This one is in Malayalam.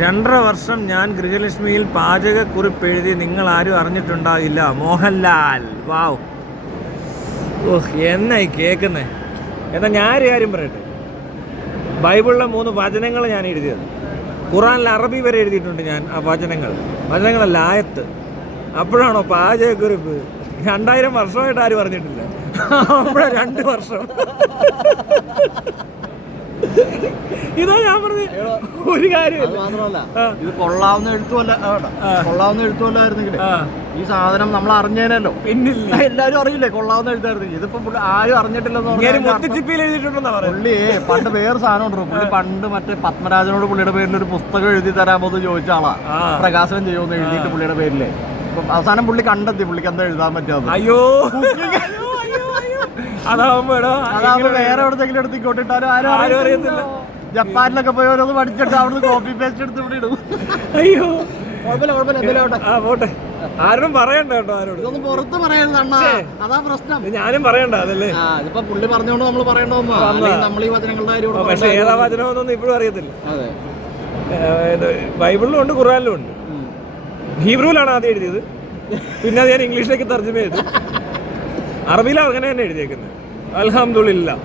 2.5 വർഷം ഞാൻ ഗൃഹലക്ഷ്മിയിൽ പാചകക്കുറിപ്പ് എഴുതി നിങ്ങൾ ആരും അറിഞ്ഞിട്ടുണ്ടാവില്ല. മോഹൻലാൽ. വാവ്. ഓഹ്, എന്നായി കേൾക്കുന്നേ. എന്നാൽ ഞാനൊരു കാര്യം പറയട്ടെ. ബൈബിളിലെ 3 വചനങ്ങൾ ഞാൻ എഴുതിയത്. ഖുറാനിൽ അറബി വരെ എഴുതിയിട്ടുണ്ട് ഞാൻ. ആ വചനങ്ങളല്ല, ആയത്ത്. അപ്പോഴാണോ പാചകക്കുറിപ്പ്? 2000 വർഷമായിട്ട് ആരും പറഞ്ഞിട്ടില്ല. അപ്പോഴാ 2 വർഷം. ഇതാ ഞാൻ പറഞ്ഞ ഒരു കാര്യം. മാത്രമല്ല, ഇത് കൊള്ളാവുന്ന എഴുത്തുമല്ലായിരുന്നെങ്കിൽ ഈ സാധനം നമ്മൾ അറിഞ്ഞേനല്ലോ. പിന്നില്ല, എല്ലാരും അറിയില്ലേ കൊള്ളാവുന്ന എഴുത്തായിരുന്നെങ്കിൽ. ഇതിപ്പോ ആരും അറിഞ്ഞിട്ടില്ലെന്ന് പുള്ളി പണ്ട് വേറെ സാധനം ഉണ്ടോ. പുള്ളി പണ്ട് മറ്റേ പത്മരാജനോട് പുള്ളിയുടെ പേരിൽ ഒരു പുസ്തകം എഴുതി തരാമോ എന്ന് ചോദിച്ച ആളാ. പ്രകാശനം ചെയ്യുമെന്ന് എഴുതിയിട്ട് പുള്ളിയുടെ പേരില്. അവസാനം പുള്ളി കണ്ടെത്തി പുള്ളിക്ക് എന്താ എഴുതാൻ പറ്റാതെ. അയ്യോ, അതാവുമ്പോ വേറെ എവിടെയെങ്കിലും എടുത്ത് ഇങ്ങോട്ടിട്ടാലും ആരും അറിയത്തില്ല. ജപ്പാനിലൊക്കെ പോയി ഓരോന്ന് പഠിച്ചിട്ട് അവിടുന്ന് കോപ്പി പേസ്റ്റ് എടുത്ത് ഇവിടെ ഇടും. അയ്യോ, പോട്ടെ. ആരോടും പറയണ്ട കേട്ടോ. ആരോടും ഇതൊന്നും പുറത്ത് പറയരുത്, അതാ പ്രശ്നം. ഞാനും പറയണ്ട. അതല്ലേ ഇതിപ്പോ പുള്ളി പറഞ്ഞോണ്ട് നമ്മൾ പറയണമെന്നോ നമ്മൾ ഈ വചനങ്ങളുടെ കാര്യം. പക്ഷെ ഏതാ വചനമൊന്നും ഇപ്പോഴും അറിയത്തില്ല. അതെ, ബൈബിളിലും ഉണ്ട്, ഖുറാനിലും ഉണ്ട്. ഹീബ്രുവിലാണ് ആദ്യം എഴുതിയത്, പിന്നെ അത് ഞാൻ ഇംഗ്ലീഷിലേക്ക് തർജ്ജമ ചെയ്തു. അറബിയിലാണ് അങ്ങനെ തന്നെ എഴുതിയേക്കുന്നത്. അൽഹംദുലില്ലാ.